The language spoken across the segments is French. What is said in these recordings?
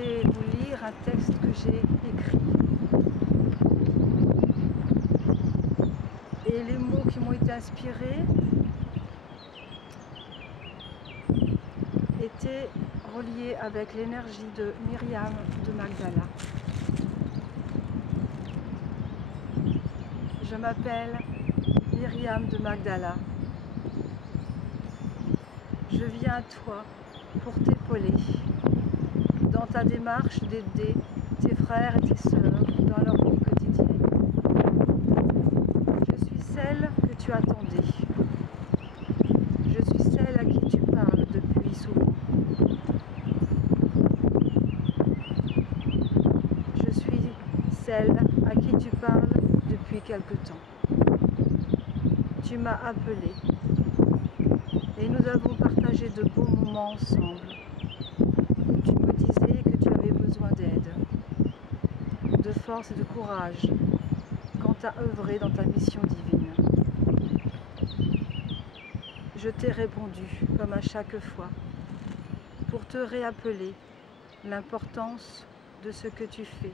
vais vous lire un texte que j'ai écrit. Et les mots qui m'ont été inspirés étaient reliés avec l'énergie de Myriam de Magdala. Je m'appelle Myriam de Magdala. Je viens à toi pour t'épauler dans ta démarche d'aider tes frères et tes sœurs dans leur vie quotidienne. Je suis celle que tu attendais. Je suis celle à qui tu parles depuis souvent. Je suis celle à qui tu parles depuis quelque temps. Tu m'as appelée et nous avons partagé de beaux moments ensemble. Tu me disais que tu avais besoin d'aide, de force et de courage quant à œuvrer dans ta mission divine. Je t'ai répondu, comme à chaque fois, pour te réappeler l'importance de ce que tu fais,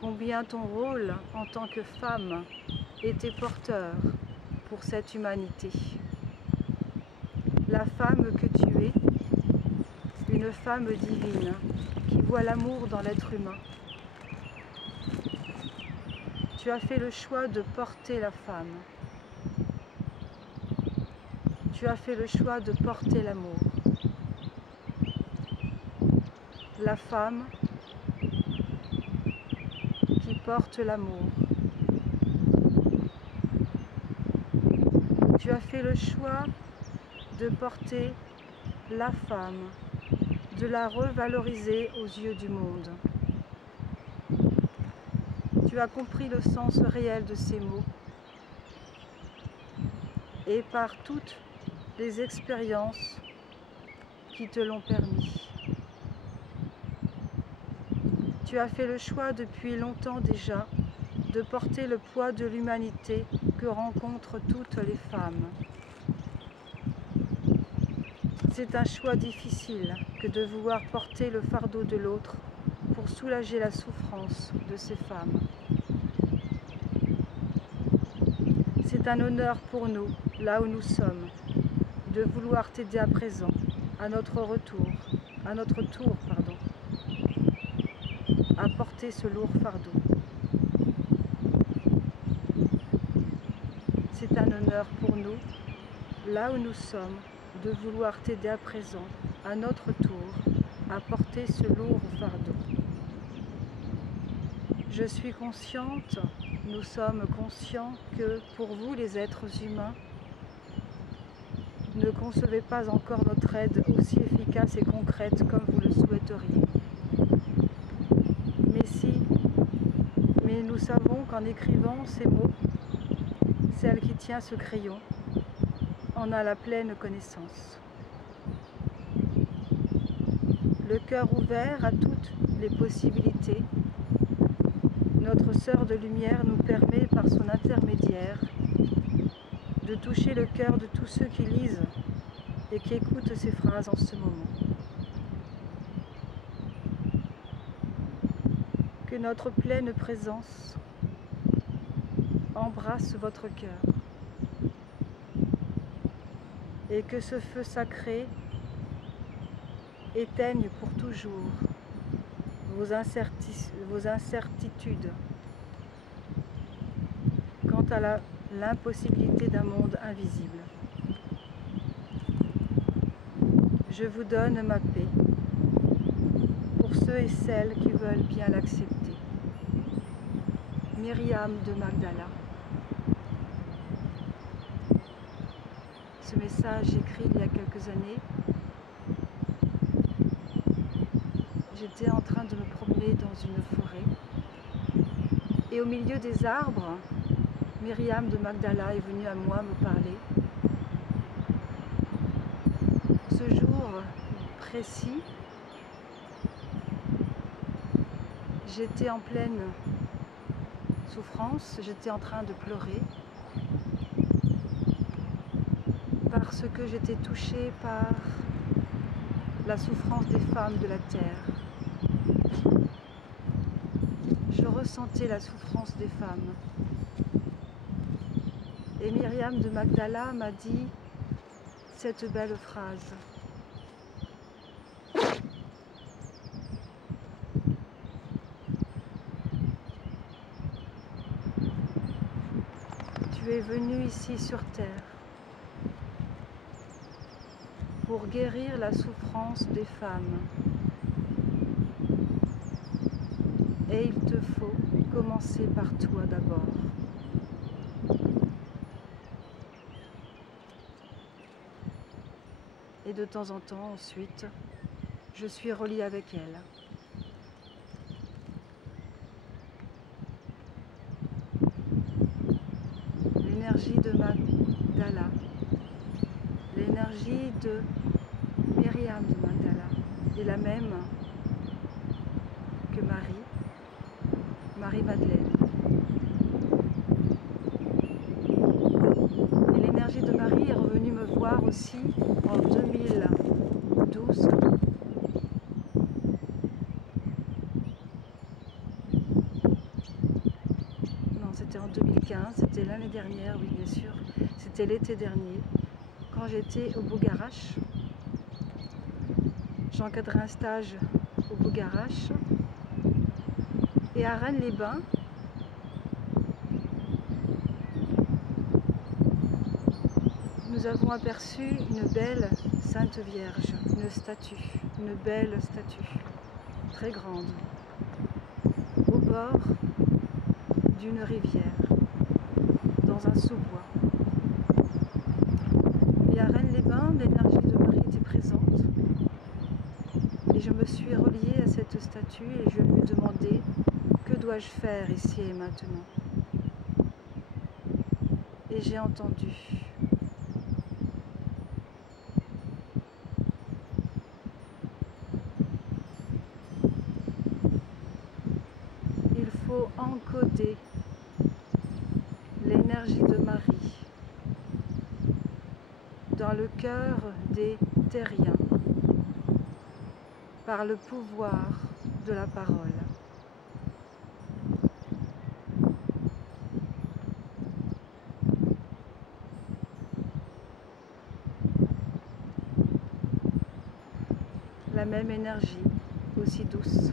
combien ton rôle en tant que femme était porteur pour cette humanité. La femme que tu es, une femme divine qui voit l'amour dans l'être humain. Tu as fait le choix de porter la femme. Tu as fait le choix de porter l'amour. La femme qui porte l'amour. Tu as fait le choix de porter la femme, de la revaloriser aux yeux du monde. Tu as compris le sens réel de ces mots et par toutes les expériences qui te l'ont permis. Tu as fait le choix depuis longtemps déjà de porter le poids de l'humanité que rencontrent toutes les femmes. C'est un choix difficile que de vouloir porter le fardeau de l'autre pour soulager la souffrance de ces femmes. C'est un honneur pour nous, là où nous sommes, de vouloir t'aider à présent, à notre tour, à porter ce lourd fardeau. C'est un honneur pour nous, là où nous sommes, de vouloir t'aider à présent, à notre tour, à porter ce lourd fardeau. Je suis consciente, nous sommes conscients que pour vous les êtres humains, ne concevez pas encore notre aide aussi efficace et concrète comme vous le souhaiteriez. Mais nous savons qu'en écrivant ces mots, celle qui tient ce crayon en a la pleine connaissance. Le cœur ouvert à toutes les possibilités, notre sœur de lumière nous permet par son intermédiaire de toucher le cœur de tous ceux qui lisent et qui écoutent ces phrases en ce moment. Que notre pleine présence embrasse votre cœur et que ce feu sacré éteigne pour toujours vos incertitudes quant à l'impossibilité d'un monde invisible. Je vous donne ma paix pour ceux et celles qui veulent bien l'accepter. Myriam de Magdala. Ce message écrit il y a quelques années. J'étais en train de me promener dans une forêt et au milieu des arbres, Myriam de Magdala est venue à moi me parler. Ce jour précis, j'étais en pleine souffrance, j'étais en train de pleurer parce que j'étais touchée par la souffrance des femmes de la terre. je ressentais la souffrance des femmes. Et Myriam de Magdala m'a dit cette belle phrase. Tu es venu ici sur terre pour guérir la souffrance des femmes. Et il te faut commencer par toi d'abord. Et de temps en temps, ensuite, je suis reliée avec elle. L'énergie de Magdala, l'énergie de Myriam de Magdala est la même que Marie-Madeleine. Et l'énergie de Marie est revenue me voir aussi en 2012. Non, c'était en 2015, c'était l'année dernière, oui bien sûr. C'était l'été dernier, quand j'étais au Bogarache. J'encadrais un stage au Bogarache. Et à Rennes-les-Bains, nous avons aperçu une belle Sainte Vierge, une belle statue, très grande, au bord d'une rivière, dans un sous-bois. Et à Rennes-les-Bains, l'énergie de Marie était présente. Et je me suis reliée à cette statue et je lui ai demandé « Que dois-je faire ici et maintenant ?» Et j'ai entendu. Il faut encoder l'énergie de Marie dans le cœur des terriens par le pouvoir de la parole. La même énergie, aussi douce.